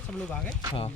सब लोग आ गए। हाँ।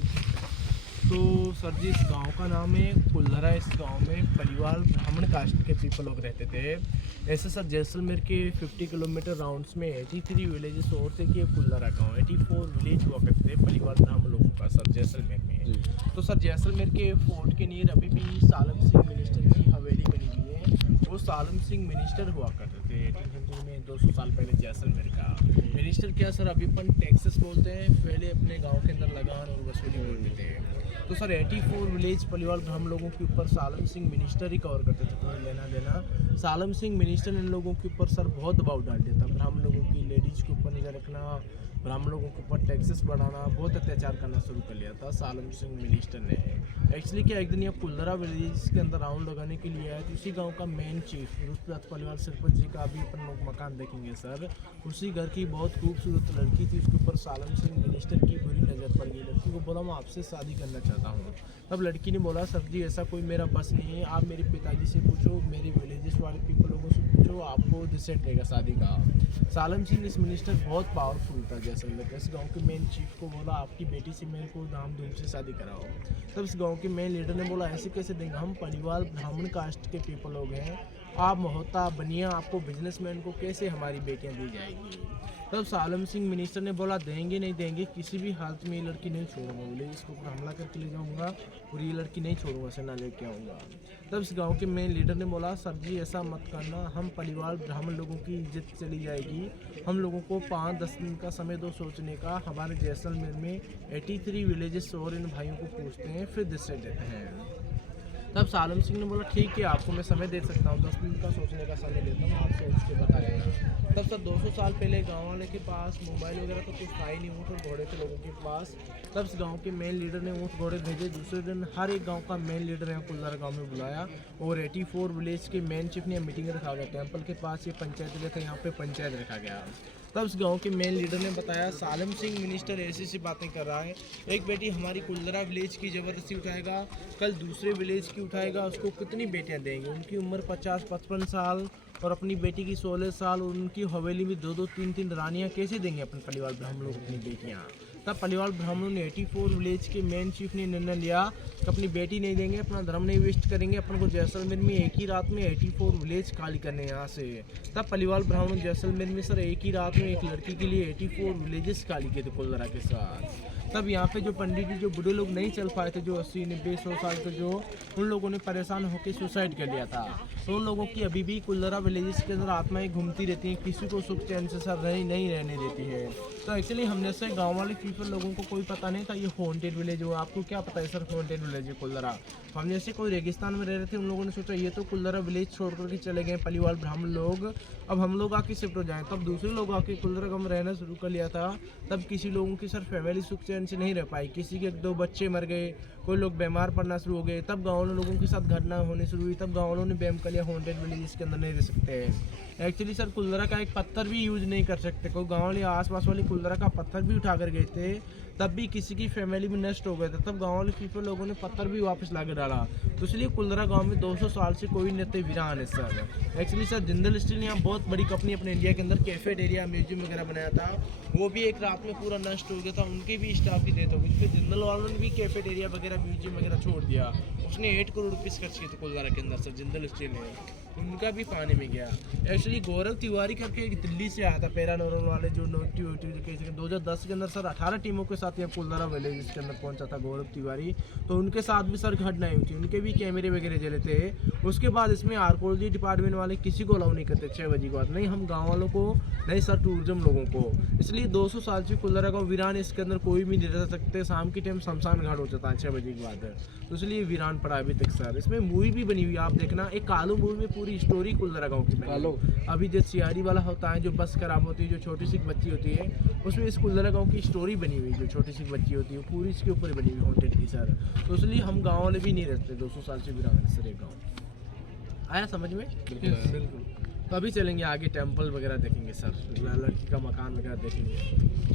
तो सर जी, इस गांव का नाम है कुल्लरा। इस गांव में परिवार ब्राह्मण कास्ट के पीपल लोग रहते थे। ऐसे सर जैसलमेर के 50 किलोमीटर राउंड्स में 83 विलेजेस और थे कि ये कुल्लरा गांव 84 विलेज हुआ करते थे परिवार ब्राह्मण लोगों का सर जैसलमेर में। तो सर जैसलमेर के फोर्ट के नियर अभी भी सालम सिंह मिनिस्टर की हवेली बनी हुई है। वो सालम सिंह मिनिस्टर हुआ करते थे 1800 में, 200 साल पहले जैसलमेर का मिनिस्टर। क्या सर, अभी अपन टैक्सेस बोलते हैं, पहले अपने गांव के अंदर लगान और वसूली बोलते थे। तो सर 84 विलेज परिवार हम लोगों के ऊपर सालम सिंह मिनिस्टर ही कवर करते थे, कोई लेना देना। सालम सिंह मिनिस्टर इन लोगों के ऊपर सर बहुत दबाव डाल दिया था। ब्राह्मण लोगों की लेडीज़ के ऊपर नज़र रखना, ब्राह्मण लोगों के ऊपर टैक्सेस बढ़ाना, बहुत अत्याचार करना शुरू कर लिया था सालम सिंह मिनिस्टर ने। एक्चुअली क्या, एक दिन ये कुल्लरा विलेज के अंदर राउंड लगाने के लिए आया, तो उसी गांव का मेन चीफ रुस्तदत्त परिवार सरपंच जी का अभी अपन लोग मकान देखेंगे सर। उसी घर की बहुत खूबसूरत लड़की थी, उसके ऊपर सालम सिंह मिनिस्टर की बुरी नज़र पड़ गई। लड़की को बोला, मैं आपसे शादी करना चाहता हूँ। तब लड़की ने बोला, सर जी ऐसा कोई मेरा बस नहीं है, आप मेरे पिताजी से पूछो, मेरे विलेजेस वाले पीपल लोगों से पूछो, आपको डिसेंट रहेगा शादी का। सालम सिंह इस मिनिस्टर बहुत पावरफुल था जैसलमेर का। इस गांव के मेन चीफ को बोला, आपकी बेटी से मेरे को धाम-धूम से शादी कराओ। तब इस गांव के मेन लीडर ने बोला, ऐसे कैसे देंगे, हम परिवार ब्राह्मण कास्ट के पीपल लोग हैं, आप मोहता बनिया, आपको बिजनेसमैन को कैसे हमारी बेटियां दी जाएगी। तब सालम सिंह मिनिस्टर ने बोला, देंगे नहीं देंगे, किसी भी हालत में ये लड़की नहीं छोड़ूंगा, बोले इसको ऊपर हमला करके ले जाऊंगा और ये लड़की नहीं छोड़ूंगा, सेना लेके आऊँगा। तब इस गांव के मेन लीडर ने बोला, सर जी ऐसा मत करना, हम परिवार ब्राह्मण लोगों की इज्जत चली जाएगी, हम लोगों को 5-10 दिन का समय दो सोचने का। हमारे जैसलमेर में 83 विलेजेस और इन भाइयों को पूछते हैं, फिर डिसीजन देते हैं। तब सालम सिंह ने बोला, ठीक है आपको मैं समय दे सकता हूँ, 10 दिन का सोचने का समय देता हूँ, आप सोच के बताइएगा। तब सर 200 साल पहले गांव वाले के पास मोबाइल वगैरह तो कुछ था ही नहीं, ऊँट और घोड़े थे लोगों के पास। तब इस गांव के मेन लीडर ने ऊँट घोड़े भेजे। दूसरे दिन हर एक गांव का मेन लीडर यहाँ कुल्लरा गांव में बुलाया और 84 विलेज के मेन चीफ ने मीटिंग रखा गया। टेम्पल के पास ये पंचायत जगह था, यहाँ पे पंचायत रखा गया। तब इस गांव के मेन लीडर ने बताया, सालम सिंह मिनिस्टर ऐसी ऐसी बातें कर रहा है, एक बेटी हमारी कुल्लरा विलेज की ज़बरदस्ती उठाएगा, कल दूसरे विलेज की उठाएगा, उसको कितनी बेटियां देंगे। उनकी उम्र 50-55 साल और अपनी बेटी की 16 साल, और उनकी हवेली में 2-2, 3-3 रानियां कैसे देंगे अपन परिवार ब्राह्मण लोग अपनी बेटियां। तब परिवार ब्राह्मणों ने 84 विलेज के मेन चीफ ने निर्णय लिया कि अपनी बेटी नहीं देंगे, अपना धर्म नहीं वेस्ट करेंगे, अपन को जैसलमेर में एक ही रात में 84 विलेज खाली करने यहाँ से। तब परिवार ब्राह्मणों जैसलमेर में सर एक ही रात में एक लड़की के लिए 84 विलेजेस खाली किए थे कुल्लरा के साथ। तब यहाँ पे जो पंडित जी, जो बूढ़े लोग नहीं चल पाए थे, जो 80-90-100 साल के, जो उन लोगों ने परेशान होकर सुसाइड कर लिया था। तो उन लोगों की अभी भी कुल्लरा विलेजेस के अंदर आत्माएं घूमती रहती हैं, किसी को सुख चैन से सर नहीं रहने देती है। तो एक्चुअली हमने से गांव वाले पीपल लोगों को कोई पता नहीं था ये हॉन्टेड विलेज हो। आपको क्या पता है सर हॉन्टेड विलेज है कुल्लरा। हम जैसे कोई रेगिस्तान में रह रहे थे, उन लोगों ने सोचा ये तो कुल्लरा विलेज छोड़ करके चले गए परिवार ब्राह्मण लोग, अब हम लोग आके शिफ्ट हो जाएं। तब दूसरे लोग आके कुल्लरा गाँव में रहना शुरू कर लिया था। तब किसी लोगों की सर फैमिली सुख चैन से नहीं रह पाई, किसी के 2 बच्चे मर गए, कोई लोग बीमार पड़ना शुरू हो गए। तब गाँव वाले लोगों के साथ घटना होने शुरू हुई। तब गाँव वालों ने बैम कर लिया, हॉन्टेड विलेज के अंदर नहीं रह सकते हैं। एक्चुअली सर कुल्लरा का एक पत्थर भी यूज नहीं कर सकते, कोई गाँव वाले आसपास वाले कुल्लरा का पत्थर भी उठा कर गए थे, तब भी किसी की फैमिली में नष्ट हो गया था। तब गाँव वाले पीपल लोगों ने पत्थर भी वापस ला के डाला। तो इसलिए कुल्लरा गांव में 200 साल से कोई नृत्य वीरान है sir. Actually sir Jindal steel ने यहाँ बहुत बड़ी कंपनी अपने इंडिया के अंदर कैफेटेरिया, म्यूजियम वगैरह बनाया था, वो भी एक रात में पूरा नष्ट हो गया था, उनके भी स्टाफ की डेथ हो गई। फिर जिंदल वालों ने भी कैफेटेरिया वगैरह, म्यूजियम वगैरह छोड़ दिया। उसने 8 करोड़ रुपीज़ खर्च किए थे कुल्लरा के अंदर सर, जिंदल स्टील ने, उनका भी पानी में गया। एक्चुअली गौरव तिवारी करके एक दिल्ली से आया था, पैरा नोरल वाले जो 2010 के अंदर सर 18 टीमों के साथ यहाँ कुल्लरा विलेज के अंदर पहुंचा था गौरव तिवारी। तो उनके साथ भी सर घटनाएं हुई थी, उनके भी कैमरे वगैरह जले थे। उसके बाद इसमें आर्कोलॉजी डिपार्टमेंट वाले किसी को अलाउ नहीं करते 6 बजे के बाद, नहीं हम गाँव वालों को, नहीं सर टूरिज्म लोगों को। इसलिए 200 साल से कुल्लरा गाँव वीरान, इसके अंदर कोई भी नहीं रह सकते। शाम के टाइम शमशान घाट हो जाता है 6 बजे के बाद, तो इसलिए वीरान पड़ा अभी तक सर। इसमें मूवी भी बनी हुई, आप देखना, एक कालू मूवी में पूरी स्टोरी कुल्लरा गाँव की बनी। अभी जो सियारी वाला होता है, जो बस खराब होती है, जो छोटी सी बच्ची होती है, उसमें इस कुल्लरा गाँव की स्टोरी बनी हुई, जो छोटी सी बच्ची होती है पूरी इसके ऊपर बनी हुई हॉन्टेड की सर। तो इसलिए हम गाँव वाले भी नहीं रहते 200 साल से वीरान सर एक गाँव। आया समझ में? बिल्कुल। तो अभी चलेंगे आगे, टेम्पल वगैरह देखेंगे सर, लड़की का मकान वगैरह देखेंगे।